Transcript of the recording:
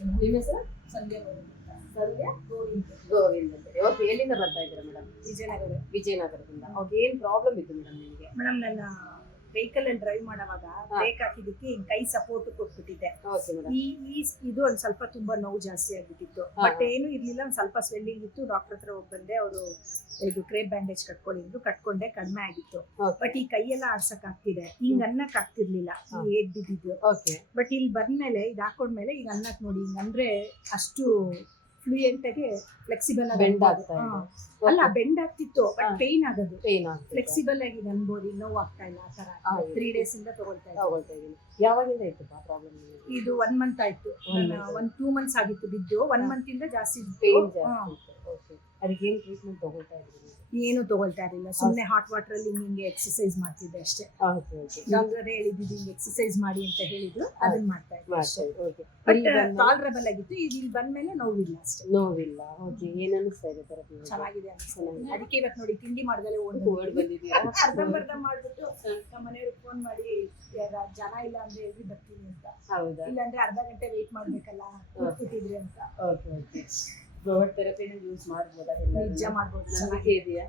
ನಿಮ್ಮ ಹೆಸರು ಸಂಧ್ಯಾ ಸಂಧ್ಯಾ ಗೋವಿಂದ ಗೋವಿಂದ್ ಅಂತ ಓಕೆ ಎಲ್ಲಿಂದ ಬರ್ತಾ ಇದ್ದಾರೆ ಮೇಡಮ್ ವಿಜಯನಗರ. ವಿಜಯನಗರದಿಂದ. ಓಕೆ ಏನ್ ಪ್ರಾಬ್ಲಮ್ ಇತ್ತು ಮೇಡಮ್ ನಿಮಗೆ? ಮೇಡಮ್ ನನ್ನ ವೆಹಿಕಲ್ ಅಲ್ಲಿ ಡ್ರೈವ್ ಮಾಡುವಾಗ ಬ್ರೇಕ್ ಹಾಕಿದಕ್ಕೆ ಹಿಂಗ್ ಕೈ ಸಪೋರ್ಟ್ ಕೊಟ್ಬಿಟ್ಟಿದೆ. ಈ ಈ ಇದು ಒಂದ್ ಸ್ವಲ್ಪ ತುಂಬಾ ನೋವು ಜಾಸ್ತಿ ಆಗ್ಬಿಟ್ಟಿತ್ತು. ಬಟ್ ಏನು ಇರ್ಲಿಲ್ಲ ಒಂದ್ ಸ್ವಲ್ಪ ಸ್ವೆಲ್ಲಿಂಗ್ ಇತ್ತು. ಡಾಕ್ಟರ್ ಹತ್ರ ಹೋಗಿ ಬಂದೆ ಅವರು ಇದು ಕ್ರೇಪ್ ಬ್ಯಾಂಡೇಜ್ ಕಟ್ಕೊಂಡಿದ್ರು ಕಟ್ಕೊಂಡೆ ಕಡಿಮೆ ಆಗಿತ್ತು. ಬಟ್ ಈ ಕೈಯೆಲ್ಲ ಆರ್ಸಕ್ ಆಗ್ತಿದೆ. ಹಿಂಗ್ ಅನ್ನಕ್ ಆಗ್ತಿರ್ಲಿಲ್ಲ. ಏಟ್ ಬಿದ್ದಿದ್ದು. ಬಟ್ ಇಲ್ಲಿ ಬಂದ್ಮೇಲೆ ಇದು ಹಾಕೊಂಡ್ಮೇಲೆ ಈಗ ಅನ್ನಕ್ ನೋಡಿ ಹಿಂಗಂದ್ರೆ ಅಷ್ಟು ಫ್ಲೂಯೆಂಟ್ ಆಗಿ ಫ್ಲೆಕ್ಸಿಬಲ್ ಬೆಂಡ್ ಆಗ್ತಾ ಇದೆ. ಅಲ್ಲ ಬೆಂಡ್ ಆಗ್ತಿತ್ತು ಬಟ್ ಹಾ. ಪೇನ್ ಆಗೋದು. ಪೇನ್ ಫ್ಲೆಕ್ಸಿಬಲ್ ಆಗಿ ಅನ್ಬೋದು ನೋವು ಆಗ್ತಾ ಇಲ್ಲ ಆ ತರ ಡೇಸ್ ಇಂದ. ತಗೊಳ್ತಾ ಇದ್ದೀನಿ ತಗೊಳ್ತಾ ಇದ್ದೀನಿ ಯಾವಾಗಿಂದ ಇತ್ತು ಪ್ರಾಬ್ಲಮ್ ಇದು ಒನ್ ಮಂತ್ ಆಯ್ತು. One month. ಒಂದ್ ಟೂ ಮಂತ್ಸ್ ಆಗಿತ್ತು ಬಿದ್ದು. ಒನ್. ಮಂತ್ ಇಂದ ಜಾಸ್ತಿ ಪೇನ್ ಇತ್ತು. ಹಾ. ಜಾಸ್ತಿ ಇತ್ತು. ಓಕೆ ಅದಕ್ಕೆ ಏನು ಟ್ರೀಟ್ಮೆಂಟ್ ತಗೊಳ್ತಾ ಇದ್ದೀನಿ ಏನು ತಗೊಳ್ತಾ ಇರಲಿಲ್ಲ. ಸುಮ್ಮನೆ ಹಾಟ್ ವಾಟರ್ ಅಲ್ಲಿ ಹಿಂಗೆ ಎಕ್ಸರ್ಸೈಸ್ ಮಾಡ್ತಿದ್ದೆ ಅಷ್ಟೇ. ಓಕೆ ಓಕೆ ಡಾಕ್ಟರ್ ಹೇಳಿದ್ದು ಹಿಂಗೆ ಎಕ್ಸರ್ಸೈಸ್ ಮಾಡಿ ಅಂತ ಹೇಳಿದ್ರು. ಅದನ್ನ ಮಾಡ್ತಾ ಇದ್ದೆ ಅಷ್ಟೇ. ಓಕೆ ಟಾಲರಬಲ್ ಆಗಿತ್ತು. ಈಗ ಇಲ್ಲಿ ಬಂದ್ಮೇಲೆ ನೋವಿಲ್ಲ ಅಷ್ಟೇ. ನೋವಿಲ್ಲ. ಓಕೆ ಏನ್ ಅನಿಸ್ತಾ ಇದೆ ಥೆರಪಿ ಚೆನ್ನಾಗಿದೆ ಚೆನ್ನಾಗಿದೆ. ಅದಕ್ಕೆ ಇವತ್ತು ನೋಡಿ ತಿಂಡಿ ಮಾಡ್ದಲೆ ಓಡ್ ಓಡ್ ಬಂದಿದ್ದೀರಾ? ಅರ್ಧಂಬರ್ಧ ಮಾಡ್ಬಿಟ್ಟು ನಮ್ಮ ಮನೆಯವ್ರಿಗೆ ಫೋನ್ ಮಾಡಿ ಜನ ಇಲ್ಲ ಅಂದ್ರೆ ಎಲ್ಲಿ ಬರ್ತೀನಿ ಅಂತ. ಹೌದಾ? ಇಲ್ಲಾಂದ್ರೆ ಅರ್ಧ ಗಂಟೆ ವೇಟ್ ಮಾಡ್ಬೇಕಲ್ಲ ಕೂತ್ಬಿಟ್ಟಿದ್ರಿ ಅಂತ. Okay okay. ಥೆರಪಿನ ಯೂಸ್ ಮಾಡ್ಬೋದಾ ನಿಜ ಮಾಡ್ಬೋದು. ನಂಬಿಕೆ ಇದೆಯಾ?